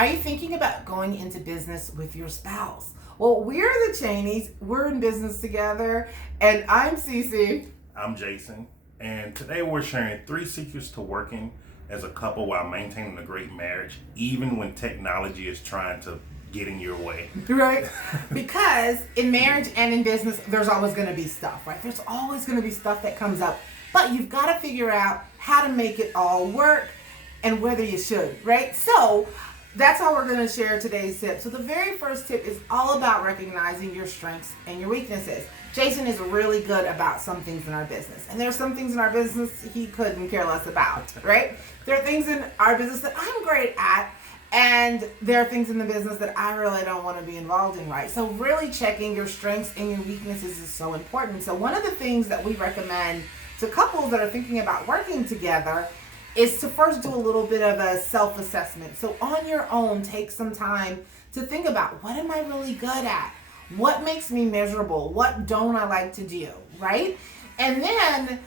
Are you thinking about going into business with your spouse? Well, we're the Chaneys. We're in business together, and I'm Cece. I'm Jason, and today we're sharing 3 secrets to working as a couple while maintaining a great marriage, even when technology is trying to get in your way. Right? Because in marriage and in business, there's always going to be stuff, right? There's always going to be stuff that comes up, but you've got to figure out how to make it all work and whether you should, right? So that's how we're going to share today's tip. So the very first tip is all about recognizing your strengths and your weaknesses. Jason is really good about some things in our business, and there are some things in our business he couldn't care less about, right? There are things in our business that I'm great at, and there are things in the business that I really don't want to be involved in, right? So really checking your strengths and your weaknesses is so important. So one of the things that we recommend to couples that are thinking about working together is to first do a little bit of a self-assessment. So on your own, take some time to think about, what am I really good at? What makes me miserable? What don't I like to do, right? And then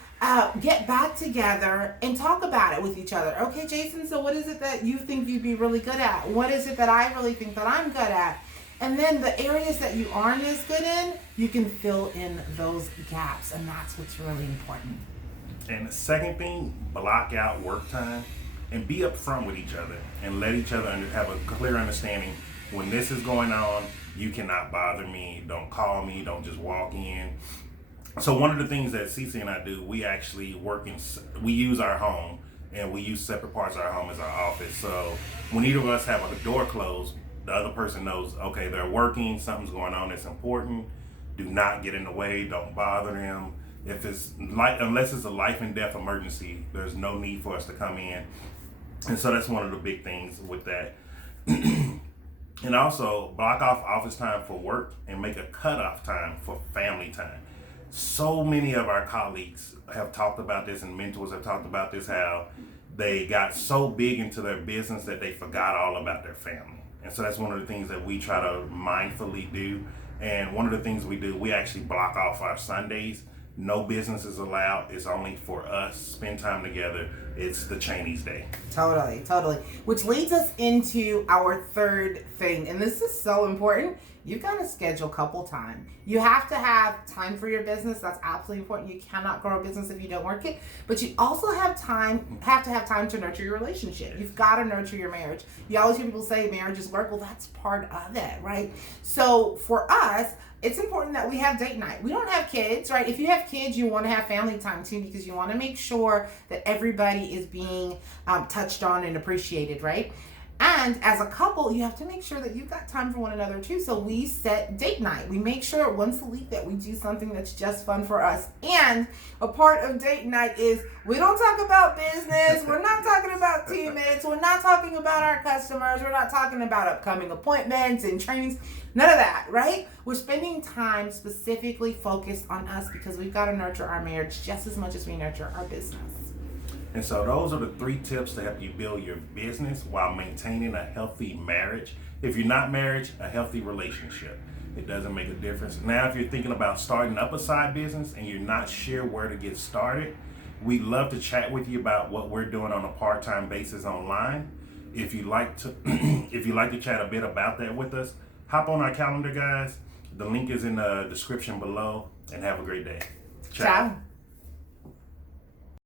get back together and talk about it with each other. Okay, Jason, so what is it that you think you'd be really good at? What is it that I really think that I'm good at? And then the areas that you aren't as good in, you can fill in those gaps, and that's what's really important. And the second thing, block out work time and be upfront with each other and let each other have a clear understanding. When this is going on, you cannot bother me. Don't call me. Don't just walk in. So one of the things that Cece and I do, we actually we use our home, and we use separate parts of our home as our office. So when either of us have a door closed, the other person knows, okay, they're working, something's going on that's important. Do not get in the way. Don't bother them. Unless it's a life and death emergency, there's no need for us to come in. And so that's one of the big things with that. And also block off office time for work and make a cutoff time for family time. So many of our colleagues have talked about this, and mentors have talked about this, how they got so big into their business that they forgot all about their family. And so that's one of the things that we try to mindfully do. And one of the things we do, we actually block off our Sundays. No business is allowed. It's only for us. Spend time together. It's the Chaneys Day. Totally. Which leads us into our third thing. And this is so important. You've got to schedule couple time. You have to have time for your business. That's absolutely important. You cannot grow a business if you don't work it. But you also have to have time to nurture your relationship. You've got to nurture your marriage. You always hear people say marriage is work. Well, that's part of it, right? So for us, it's important that we have date night. We don't have kids, right? If you have kids, you want to have family time too, because you want to make sure that everybody is being touched on and appreciated, right? And as a couple, you have to make sure that you've got time for one another too. So we set date night. We make sure once a week that we do something that's just fun for us. And a part of date night is we don't talk about business. We're not talking about teammates. We're not talking about our customers. We're not talking about upcoming appointments and trainings. None of that, right? We're spending time specifically focused on us because we've got to nurture our marriage just as much as we nurture our business. And so those are the 3 tips to help you build your business while maintaining a healthy marriage. If you're not married, a healthy relationship. It doesn't make a difference. Now, if you're thinking about starting up a side business and you're not sure where to get started, we'd love to chat with you about what we're doing on a part-time basis online. If you'd like to chat a bit about that with us, hop on our calendar, guys. The link is in the description below, and have a great day. Ciao.